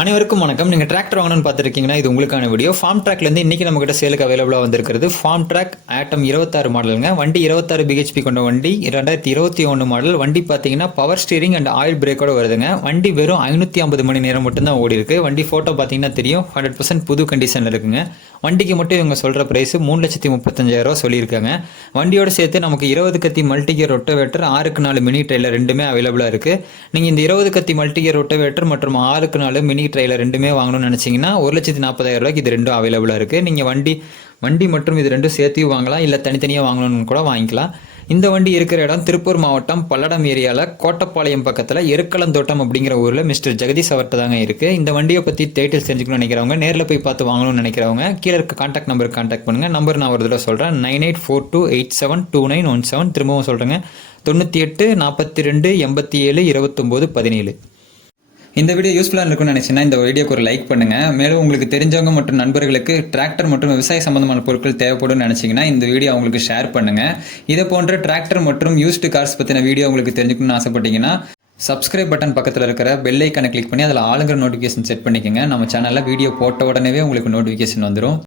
அனைவருக்கும் வணக்கம். நீங்கள் டிராக்டர் வாங்கணும்னு பார்த்துருக்கீங்கன்னா இது உங்களுக்கான வீடியோ ஃபார்ம் ட்ராக்லேருந்து இன்றைக்கி நம்மகிட்ட சேலுக்கு அவைலபிளாக வந்திருக்கிறது ஃபார்ம் ட்ராக் ஆட்டம் இருபத்தாறு மாடலுங்க வண்டி இருபத்தாறு பிஹெச்பி கொண்ட வண்டி ரெண்டாயிரத்தி இருபத்தி ஒன்று மாடல் வண்டி பார்த்தீங்கன்னா பவர் ஸ்டீரிங் அண்ட் ஆயில் பிரேக்கோட வருதுங்க. வண்டி வெறும் ஐநூற்றி ஐம்பது மணி நேரம் மட்டும்தான் ஓடி இருக்குது வண்டி ஃபோட்டோ பார்த்தீங்கன்னா தெரியும். ஹண்ட்ரட் பர்சன்ட் புது கண்டிஷனில் இருக்குங்க. வண்டிக்கு மட்டும் இவங்க சொல்கிற ப்ரைஸ் மூணு லட்சத்தி முப்பத்தஞ்சாயிரரூவா சொல்லியிருக்காங்க. வண்டியோட சேர்த்து நமக்கு இருபது கத்தி மல்டிகியர் ரொட்டவேட்டர் ஆறுக்கு நாலு மினி ட்ரெயிலர் ரெண்டுமே அவைலபிளாக இருக்குது நீங்கள் இந்த இருபது கத்தி மல்டிகியர் ரொட்டவேட்டர் மற்றும் ஆறுக்கு நாலு மினி ட்ரெயிலர் ரெண்டுமே வாங்கணும்னு நினச்சிங்கன்னா ஒரு லட்சத்தி நாற்பதாயிரம் ரூபாய்க்கு இது ரெண்டும் அவைலபிளாக இருக்குது நீங்கள் வண்டி வண்டி மற்றும் இது ரெண்டும் சேர்த்து வாங்கலாம். இல்லை தனித்தனியாக வாங்கணும்னு கூட வாங்கிக்கலாம். இந்த வண்டி இருக்கிற இடம் திருப்பூர் மாவட்டம் பல்லடம் ஏரியாவில் கோட்டப்பாளையம் பக்கத்தில் எருக்களந்தோட்டம் அப்படிங்கிற ஊரில் மிஸ்டர் ஜெகதீஷ் அவர்கிட்ட தாங்க இருக்குது இந்த வண்டியை பற்றி டேட்டில் தெரிஞ்சுக்கணும்னு நினைக்கிறவங்க நேரில் போய் பார்த்து வாங்கணும்னு நினைக்கிறவங்க கீழே இருக்க காண்டாக்ட் நம்பருக்கு காண்டாக்ட் பண்ணுங்கள் நம்பர் நான் ஒரு தடவை சொல்கிறேன் nine eight four two eight seven two nine one seven திரும்பவும் சொல்கிறேங்க தொண்ணூற்றி எட்டு நாற்பத்தி ரெண்டு எண்பத்தி ஏழு இருபத்தொம்போது பதினேழு. இந்த வீடியோ யூஸ்ஃபுல்லாக இருக்கும்னு நினச்சிங்கன்னா இந்த வீடியோக்கு ஒரு லைக் பண்ணுங்கள் மேலும் உங்களுக்கு தெரிஞ்சவங்க மற்றும் நண்பர்களுக்கு டிராக்டர் மற்றும் விவசாய சம்பந்தமான பொருட்கள் தேவைப்படும் நினச்சிங்கன்னா இந்த வீடியோ அவங்களுக்கு ஷேர் பண்ணுங்கள் இதை போன்ற டிராக்டர் மற்றும் யூஸ்டு கார்ஸ் பற்றின வீடியோ உங்களுக்கு தெரிஞ்சுக்கணும்னு ஆசைப்பட்டீங்கன்னா சப்ஸ்கிரைப் பட்டன் பக்கத்தில் இருக்கிற பெல் ஐக்கனை கிளிக் பண்ணி அதில் ஆளுங்கிற நோட்டிஃபிகேஷன் செட் பண்ணிக்கோங்க. நம்ம சேனலில் வீடியோ போட்ட உடனே உங்களுக்கு நோட்டிஃபிகேஷன் வந்துடும்